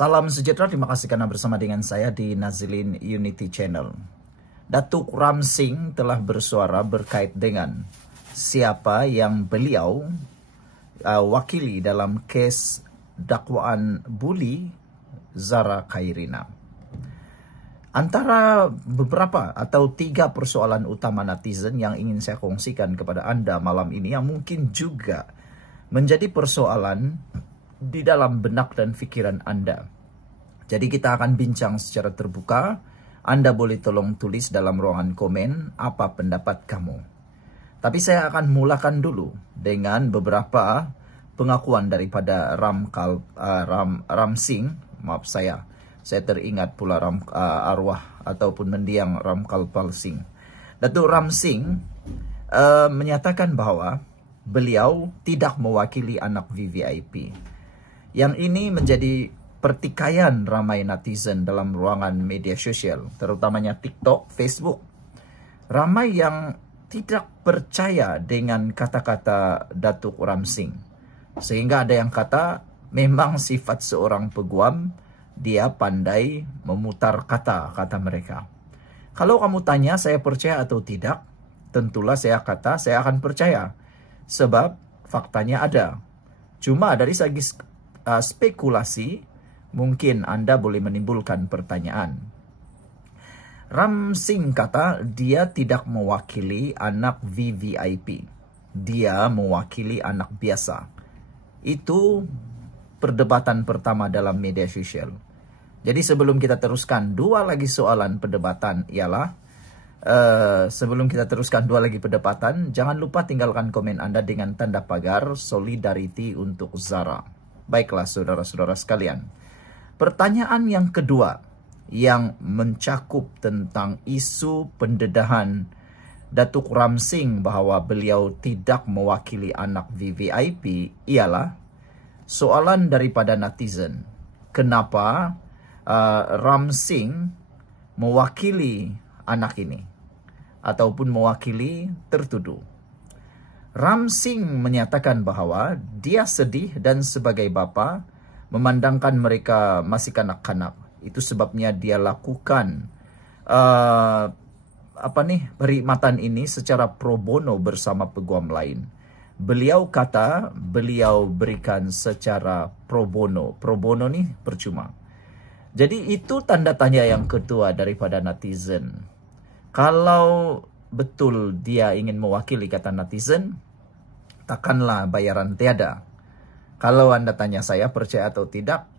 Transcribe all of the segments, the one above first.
Salam sejahtera, terima kasih karena bersama dengan saya di Nazilin Unity Channel. Datuk Ram Singh telah bersuara berkait dengan siapa yang beliau wakili dalam kes dakwaan buli Zara Khairina. Antara beberapa atau 3 persoalan utama netizen yang ingin saya kongsikan kepada Anda malam ini, yang mungkin juga menjadi persoalan di dalam benak dan pikiran Anda. Jadi kita akan bincang secara terbuka. Anda boleh tolong tulis dalam ruangan komen apa pendapat kamu. Tapi saya akan mulakan dulu dengan beberapa pengakuan daripada Ram Singh. Maaf saya teringat pula arwah ataupun mendiang Ram Kalpal Singh. Datuk Ram Singh menyatakan bahwa beliau tidak mewakili anak VVIP. Yang ini menjadi pertikaian ramai netizen dalam ruangan media sosial, terutamanya TikTok, Facebook. Ramai yang tidak percaya dengan kata-kata Datuk Ram Singh. Sehingga ada yang kata, memang sifat seorang peguam, dia pandai memutar kata-kata mereka. Kalau kamu tanya saya percaya atau tidak, tentulah saya akan percaya. Sebab faktanya ada. Cuma dari segi spekulasi, mungkin Anda boleh menimbulkan pertanyaan. Ram Singh kata dia tidak mewakili anak VVIP. Dia mewakili anak biasa. Itu perdebatan pertama dalam media sosial. Jadi sebelum kita teruskan dua lagi perdebatan, jangan lupa tinggalkan komen Anda dengan tanda pagar solidarity untuk Zara. Baiklah saudara-saudara sekalian. Pertanyaan yang kedua yang mencakup tentang isu pendedahan Datuk Ram Singh bahwa beliau tidak mewakili anak VVIP ialah soalan daripada netizen. Kenapa Ram Singh mewakili anak ini ataupun mewakili tertuduh? Ram Singh menyatakan bahwa dia sedih dan sebagai bapa memandangkan mereka masih kanak-kanak. Itu sebabnya dia lakukan perkhidmatan ini secara pro bono bersama peguam lain. Beliau kata beliau berikan secara pro bono. Pro bono nih percuma. Jadi itu tanda tanya yang kedua daripada netizen. Kalau betul dia ingin mewakili, kata netizen, takkanlah bayaran tiada. Kalau Anda tanya saya percaya atau tidak,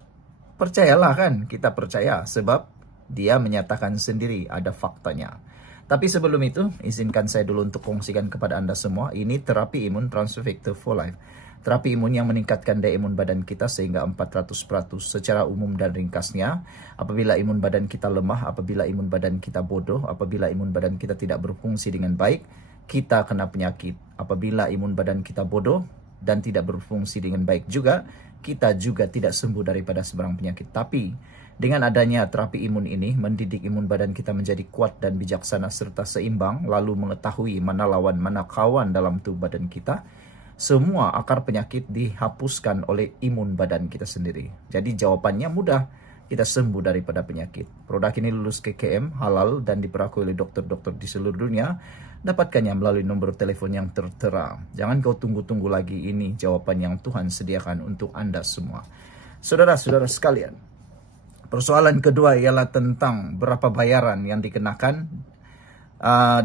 percayalah kan, kita percaya sebab dia menyatakan sendiri ada faktanya. Tapi sebelum itu, izinkan saya dulu untuk kongsikan kepada Anda semua, ini terapi imun Transfer Factor for Life. Terapi imun yang meningkatkan daya imun badan kita sehingga 400% secara umum dan ringkasnya. Apabila imun badan kita lemah, apabila imun badan kita bodoh, apabila imun badan kita tidak berfungsi dengan baik, kita kena penyakit. Apabila imun badan kita bodoh dan tidak berfungsi dengan baik juga, kita juga tidak sembuh daripada sebarang penyakit. Tapi dengan adanya terapi imun ini, mendidik imun badan kita menjadi kuat dan bijaksana serta seimbang, lalu mengetahui mana lawan mana kawan dalam tubuh badan kita, semua akar penyakit dihapuskan oleh imun badan kita sendiri. Jadi jawabannya mudah, kita sembuh daripada penyakit. Produk ini lulus KKM, halal dan diperakui oleh dokter-dokter di seluruh dunia. Dapatkannya melalui nomor telepon yang tertera. Jangan kau tunggu-tunggu lagi, ini jawaban yang Tuhan sediakan untuk Anda semua. Saudara-saudara sekalian, persoalan kedua ialah tentang berapa bayaran yang dikenakan.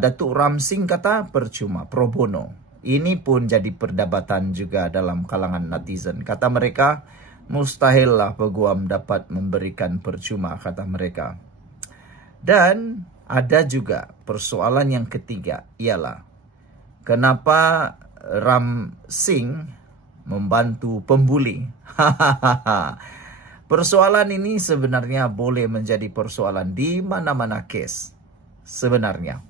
Datuk Ram Singh kata percuma, pro bono. Ini pun jadi perdebatan juga dalam kalangan netizen. Kata mereka, mustahillah peguam dapat memberikan percuma, kata mereka. Dan ada juga persoalan yang ketiga, ialah kenapa Ram Singh membantu pembuli? Persoalan ini sebenarnya boleh menjadi persoalan di mana-mana kes. Sebenarnya,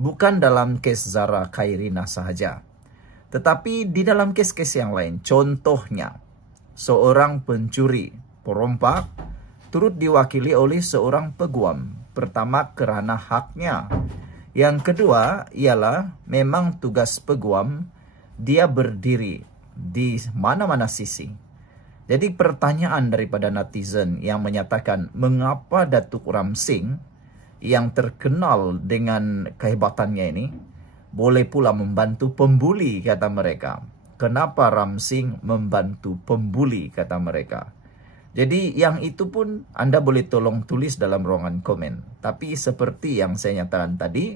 bukan dalam kes Zara Khairina sahaja, tetapi di dalam kes-kes yang lain. Contohnya, seorang pencuri, perompak, turut diwakili oleh seorang peguam. Pertama, kerana haknya. Yang kedua, ialah memang tugas peguam, dia berdiri di mana-mana sisi. Jadi pertanyaan daripada netizen yang menyatakan mengapa Datuk Ramsing yang terkenal dengan kehebatannya ini boleh pula membantu pembuli, kata mereka. Kenapa Ramsing membantu pembuli, kata mereka. Jadi yang itu pun Anda boleh tolong tulis dalam ruangan komen. Tapi seperti yang saya nyatakan tadi,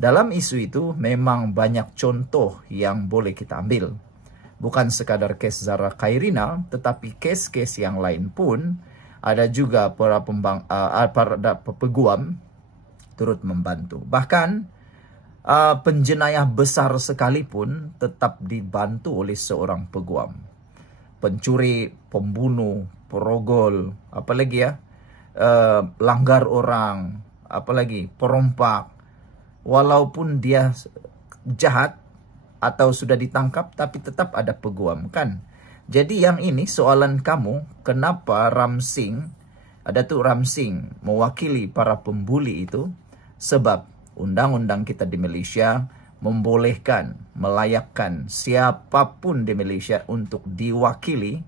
dalam isu itu memang banyak contoh yang boleh kita ambil. Bukan sekadar kes Zara Khairina, tetapi kes-kes yang lain pun ada juga para peguam turut membantu. Bahkan penjenayah besar sekalipun tetap dibantu oleh seorang peguam. Pencuri, pembunuh, perogol, apalagi ya, langgar orang, apalagi perompak. Walaupun dia jahat atau sudah ditangkap, tapi tetap ada peguam, kan? Jadi yang ini soalan kamu, kenapa Datuk Ramsing mewakili para pembuli itu? Sebab undang-undang kita di Malaysia membolehkan, melayakkan siapapun di Malaysia untuk diwakili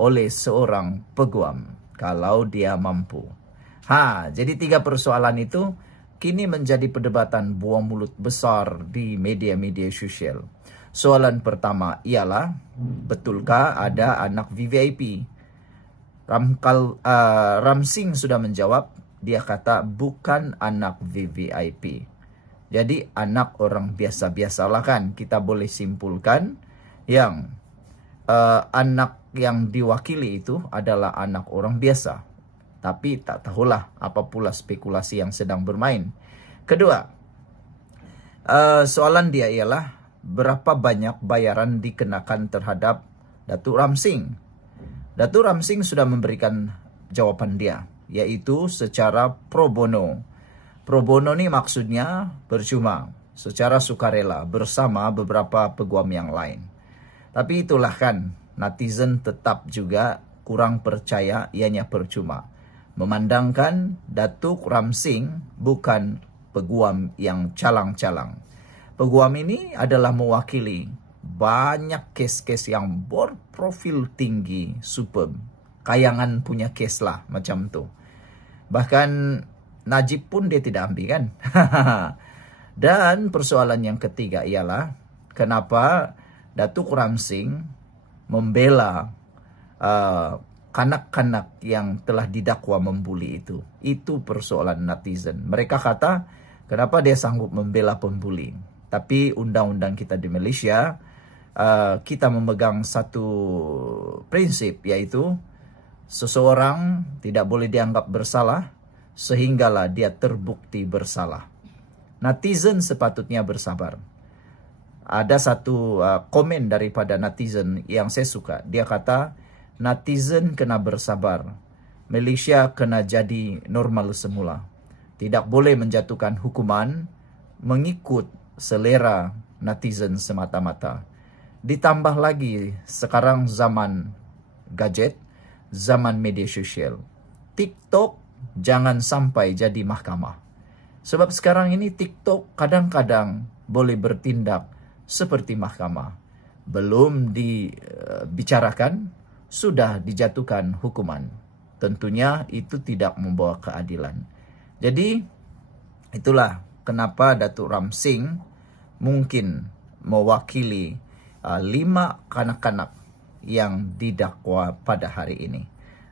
oleh seorang peguam kalau dia mampu. Jadi 3 persoalan itu kini menjadi perdebatan buah mulut besar di media-media sosial. Soalan pertama ialah, betulkah ada anak VVIP? Ramsing sudah menjawab, dia kata bukan anak VVIP. Jadi anak orang biasa-biasalah, kan? Kita boleh simpulkan yang anak yang diwakili itu adalah anak orang biasa. Tapi tak tahulah apa pula spekulasi yang sedang bermain. Kedua, soalan dia ialah berapa banyak bayaran dikenakan terhadap Datuk Ramsing. Datuk Ramsing sudah memberikan jawapan dia, yaitu secara pro bono. Pro bono ni maksudnya percuma, secara sukarela bersama beberapa peguam yang lain. Tapi itulah, kan, netizen tetap juga kurang percaya ianya percuma. Memandangkan Datuk Ramsing bukan peguam yang calang-calang. Peguam ini adalah mewakili banyak kes-kes yang berprofil tinggi, superb. Kayangan punya kes lah, macam tu. Bahkan Najib pun dia tidak ambil, kan? Dan persoalan yang ketiga ialah, kenapa Datuk Ramsing membela kanak-kanak yang telah didakwa membuli itu. Itu persoalan netizen. Mereka kata, kenapa dia sanggup membela pembuli? Tapi undang-undang kita di Malaysia, kita memegang satu prinsip, yaitu seseorang tidak boleh dianggap bersalah sehinggalah dia terbukti bersalah. Netizen sepatutnya bersabar. Ada satu komen daripada netizen yang saya suka. Dia kata, netizen kena bersabar. Malaysia kena jadi normal semula. Tidak boleh menjatuhkan hukuman mengikut selera netizen semata-mata. Ditambah lagi sekarang zaman gadget, zaman media sosial. TikTok jangan sampai jadi mahkamah. Sebab sekarang ini TikTok kadang-kadang boleh bertindak seperti mahkamah. Belum dibicarakan, sudah dijatuhkan hukuman. Tentunya itu tidak membawa keadilan. Jadi itulah kenapa Datuk Ramsing mungkin mewakili 5 kanak-kanak yang didakwa pada hari ini.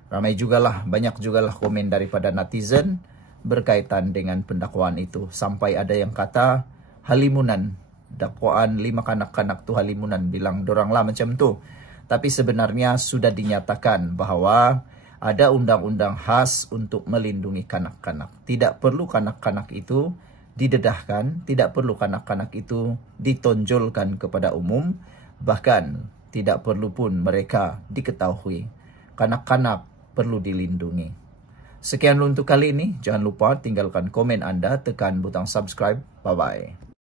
Banyak jugalah komen daripada netizen berkaitan dengan pendakwaan itu. Sampai ada yang kata halimunan, dakwaan 5 kanak-kanak tu halimunan, bilang dorang lah macam tu. Tapi sebenarnya sudah dinyatakan bahawa ada undang-undang khas untuk melindungi kanak-kanak. Tidak perlu kanak-kanak itu didedahkan, tidak perlu kanak-kanak itu ditonjolkan kepada umum, bahkan tidak perlu pun mereka diketahui. Kanak-kanak perlu dilindungi. Sekian untuk kali ini. Jangan lupa tinggalkan komen anda, tekan butang subscribe. Bye-bye.